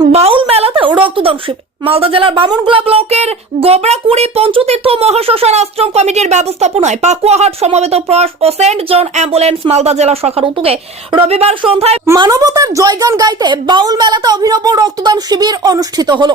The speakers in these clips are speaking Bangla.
বাউল মেলাতেও রক্তদান শিবির। মালদা জেলার বামনগোলা ব্লকের গোবরাকুড়ি পঞ্চতীর্থ মহাশ্মশান আশ্রম কমিটির ব্যবস্থাপনায় পাকুয়াহাট সমবেত প্রয়াস ও সেন্ট জন অ্যাম্বুলেন্স মালদা জেলা শাখার উদ্যোগে রবিবার সন্ধ্যায় মানবতার জয়গান গাইতে বাউল মেলাতে অভিনব রক্তদান শিবির অনুষ্ঠিত হলো।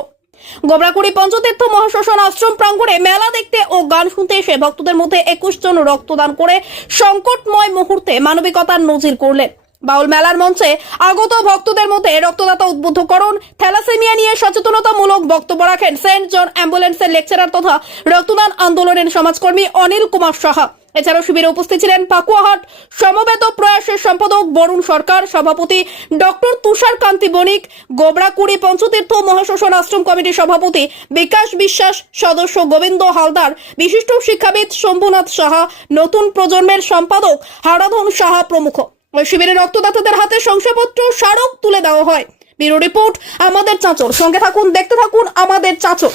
গোবরাকুড়ি পঞ্চতীর্থ মহাশ্মশান আশ্রম প্রাঙ্গণে মেলা দেখতে ও গান শুনতে এসে ভক্তদের মধ্যে 21 জন রক্তদান করে সংকটময় মুহূর্তে মানবিকতার নজির করলেন। বাউল মেলার মঞ্চে আগত ভক্তদের মধ্যে রক্তদাতা উদ্বুদ্ধকরণ, থ্যালাসেমিয়া নিয়ে সচেতনতামূলক বক্তব্য রাখেন সেন্ট জন অ্যাম্বুলেন্সের লেকচারার তথা রক্তদান আন্দোলনের সমাজকর্মী অনিল কুমার সাহা। এছাড়াও শিবিরে উপস্থিত ছিলেন পাকুয়াহাট সমবেত প্রয়াসের সম্পাদক বরুণ সরকার, সভাপতি ডক্টর তুষার কান্তি বণিক, গোবরাকুড়ি পঞ্চতীর্থ মহাশ্মশান আশ্রম কমিটির সভাপতি বিকাশ বিশ্বাস, সদস্য গোবিন্দ হালদার, বিশিষ্ট শিক্ষাবিদ শম্ভুনাথ সাহা, নতুন প্রজন্মের সম্পাদক হারাধন সাহা প্রমুখ। ওই শিবিরে রক্তদাতাদের হাতে শংসাপত্র, স্মারক তুলে দেওয়া হয়। ব্যুরো রিপোর্ট আমাদের চাঁচর। সঙ্গে থাকুন, দেখতে থাকুন আমাদের চাঁচর।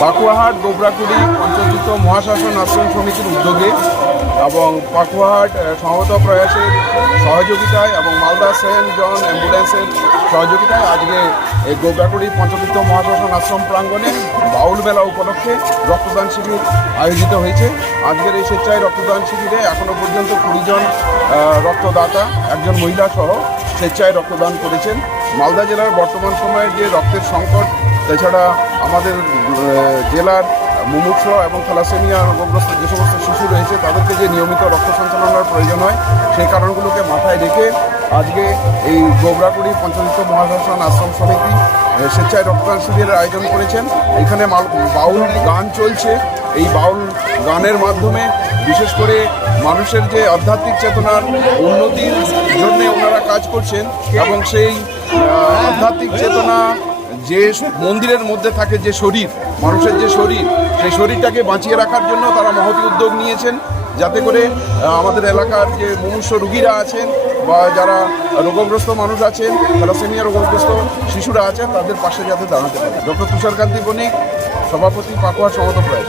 পাকুয়াহাট গোবরাকুড়ি পঞ্চতীর্থ মহাশ্মশান আশ্রম সমিতির উদ্যোগে এবং পাকুয়াহাট সমবেত প্রয়াসের সহযোগিতায় এবং মালদা সেন্ট জন অ্যাম্বুলেন্সের সহযোগিতায় আজকে এই গোবরাকুড়ি পঞ্চতীর্থ মহাশ্মশান আশ্রম প্রাঙ্গণে বাউল মেলা উপলক্ষে রক্তদান শিবির আয়োজিত হয়েছে। আজকের এই স্বেচ্ছায় রক্তদান শিবিরে এখনও পর্যন্ত 20 জন রক্তদাতা, একজন মহিলা সহ স্বেচ্ছায় রক্তদান করেছেন। মালদা জেলার বর্তমান সময়ের যে রক্তের সংকট, এছাড়া আমাদের জেলার মুমূর্ষু এবং থ্যালাসেমিয়া রোগগ্রস্ত যে সমস্ত শিশু রয়েছে তাদেরকে যে নিয়মিত রক্ত সঞ্চালনের প্রয়োজন হয়, সেই কারণগুলোকে মাথায় রেখে আজকে এই গোবরাকুড়ি পঞ্চতীর্থ মহাশ্মশান আশ্রম সমিতি স্বেচ্ছায় রক্তদান শিবিরের আয়োজন করেছেন। এখানে বাউল গান চলছে। এই বাউল গানের মাধ্যমে বিশেষ করে মানুষের যে আধ্যাত্মিক চেতনার উন্নতির জন্য ওনারা কাজ করছেন এবং সেই আধ্যাত্মিক চেতনা যে মন্দিরের মধ্যে থাকে, যে শরীর, মানুষের যে শরীর, সেই শরীরটাকে বাঁচিয়ে রাখার জন্য তারা মহৎ উদ্যোগ নিয়েছেন, যাতে করে আমাদের এলাকার যে মুমূর্ষু রোগীরা আছেন বা যারা রোগগ্রস্ত মানুষ আছেন, থ্যালাসেমিয়া রোগগ্রস্ত শিশুরা আছেন, তাদের পাশে যাতে দাঁড়াতে পারে। ডক্টর তুষার কান্তি বণিক, সভাপতি, পাকুয়াহাট সমবেত প্রয়াস।